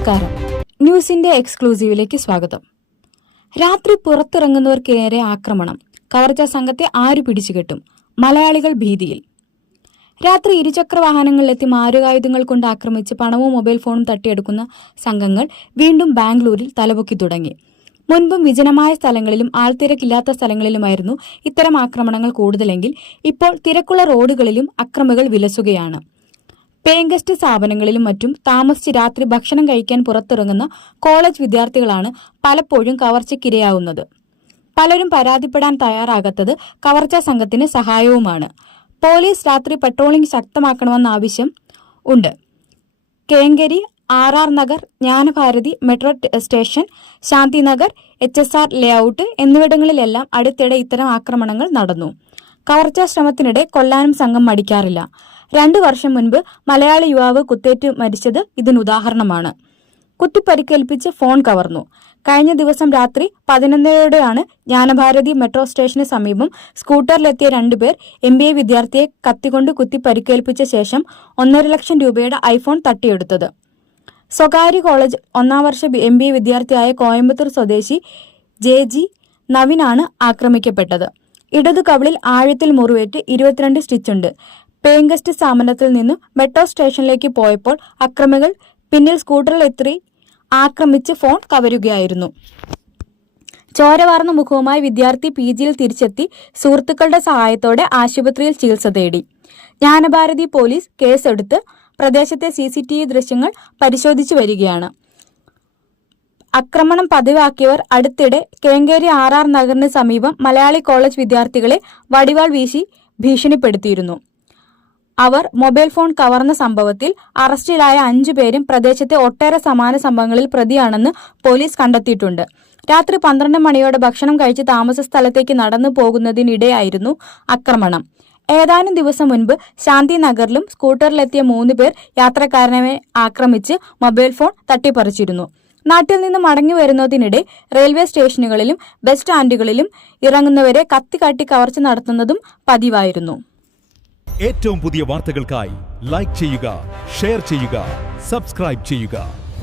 നമസ്കാരം. ന്യൂസിന്റെ എക്സ്ക്ലൂസീവിലേക്ക് സ്വാഗതം. രാത്രി പുറത്തിറങ്ങുന്നവർക്കേറെ ആക്രമണം. കവർച്ചാ സംഘത്തെ ആരു പിടിച്ചുകെട്ടും? മലയാളികൾ ഭീതിയിൽ. രാത്രി ഇരുചക്ര വാഹനങ്ങളിലെത്തി മാരകായുധങ്ങൾ കൊണ്ട് ആക്രമിച്ച് പണവും മൊബൈൽ ഫോണും തട്ടിയെടുക്കുന്ന സംഘങ്ങൾ വീണ്ടും ബാംഗ്ലൂരിൽ തലപൊക്കി തുടങ്ങി. മുൻപും വിജനമായ സ്ഥലങ്ങളിലും ആൾത്തിരക്കില്ലാത്ത സ്ഥലങ്ങളിലുമായിരുന്നു ഇത്തരം ആക്രമണങ്ങൾ കൂടുതലെങ്കിൽ ഇപ്പോൾ തിരക്കുള്ള റോഡുകളിലും അക്രമികൾ വിലസുകയാണ്. പേഗസ്റ്റ് സ്ഥാപനങ്ങളിലും മറ്റും താമസിച്ച് രാത്രി ഭക്ഷണം കഴിക്കാൻ പുറത്തിറങ്ങുന്ന കോളേജ് വിദ്യാർത്ഥികളാണ് പലപ്പോഴും കവർച്ചയ്ക്കിരയാവുന്നത്. പലരും പരാതിപ്പെടാൻ തയ്യാറാകാത്തത് കവർച്ചാ സംഘത്തിന് സഹായവുമാണ്. പോലീസ് രാത്രി പെട്രോളിംഗ് ശക്തമാക്കണമെന്ന ആവശ്യം ഉണ്ട്. Kengeri, RR Nagar, Jnanabharathi metro station, Shantinagar, HSR layout എന്നിവിടങ്ങളിലെല്ലാം അടുത്തിടെ ഇത്തരം ആക്രമണങ്ങൾ നടന്നു. കവർച്ചാ ശ്രമത്തിനിടെ കൊല്ലാനും സംഘം മടിക്കാറില്ല. 2 വർഷം മുൻപ് മലയാളി യുവാവ് കുത്തേറ്റ് മരിച്ചത് ഇതിനുദാഹരണമാണ്. കുത്തിപ്പരിക്കേൽപ്പിച്ച് ഫോൺ കവർന്നു. കഴിഞ്ഞ ദിവസം രാത്രി 11:00-ഓടെയാണ് ജ്ഞാനഭാരതി മെട്രോ സ്റ്റേഷന് സമീപം സ്കൂട്ടറിലെത്തിയ 2 പേർ MBA വിദ്യാർത്ഥിയെ കത്തികൊണ്ട് കുത്തിപ്പരിക്കേൽപ്പിച്ച ശേഷം 1.5 ലക്ഷം രൂപയുടെ ഐഫോൺ തട്ടിയെടുത്തത്. സ്വകാര്യ കോളേജ് 1ാം വർഷ MBA വിദ്യാർത്ഥിയായ കോയമ്പത്തൂർ സ്വദേശി JG നവിനാണ് ആക്രമിക്കപ്പെട്ടത്. ഇടതു കവിളിൽ ആഴത്തിൽ മുറിവേറ്റ് 22 സ്റ്റിച്ചുണ്ട്. പേഗസ്റ്റ് സ്ഥാപനത്തിൽ നിന്നും മെട്രോ സ്റ്റേഷനിലേക്ക് പോയപ്പോൾ അക്രമികൾ പിന്നിൽ സ്കൂട്ടറിലെത്തി ആക്രമിച്ച് ഫോൺ കവരുകയായിരുന്നു. ചോരവാർന്ന മുഖവുമായി വിദ്യാർത്ഥി PGയിൽ തിരിച്ചെത്തി സുഹൃത്തുക്കളുടെ സഹായത്തോടെ ആശുപത്രിയിൽ ചികിത്സ തേടി. ജ്ഞാനഭാരതി പോലീസ് കേസെടുത്ത് പ്രദേശത്തെ CCTV ദൃശ്യങ്ങൾ പരിശോധിച്ചു വരികയാണ്. ആക്രമണം പതിവാക്കിയവർ അടുത്തിടെ കേങ്കേരി RR നഗറിന് സമീപം മലയാളി കോളേജ് വിദ്യാർത്ഥികളെ വടിവാൾ വീശി ഭീഷണിപ്പെടുത്തിയിരുന്നു. അവർ മൊബൈൽ ഫോൺ കവർന്ന സംഭവത്തിൽ അറസ്റ്റിലായ 5 പേരും പ്രദേശത്തെ ഒട്ടേറെ സമാന സംഭവങ്ങളിൽ പ്രതിയാണെന്ന് പോലീസ് കണ്ടെത്തിയിട്ടുണ്ട്. രാത്രി 12 മണിയോടെ ഭക്ഷണം കഴിച്ച് താമസ സ്ഥലത്തേക്ക് നടന്നു പോകുന്നതിനിടെയായിരുന്നു ആക്രമണം. ഏതാനും ദിവസം മുൻപ് ശാന്തി നഗറിലും സ്കൂട്ടറിലെത്തിയ 3 പേർ യാത്രക്കാരനെ ആക്രമിച്ച് മൊബൈൽ ഫോൺ തട്ടിപ്പറിച്ചിരുന്നു. നാട്ടിൽ നിന്ന് മടങ്ങി വരുന്നതിനിടെ റെയിൽവേ സ്റ്റേഷനുകളിലും ബസ് സ്റ്റാൻഡുകളിലും ഇറങ്ങുന്നവരെ കത്തിക്കാട്ടി കവർച്ച നടത്തുന്നതും പതിവായിരുന്നു. ഏറ്റവും പുതിയ വാർത്തകൾക്കായി ലൈക്ക് ചെയ്യുക, ഷെയർ ചെയ്യുക, സബ്സ്ക്രൈബ് ചെയ്യുക.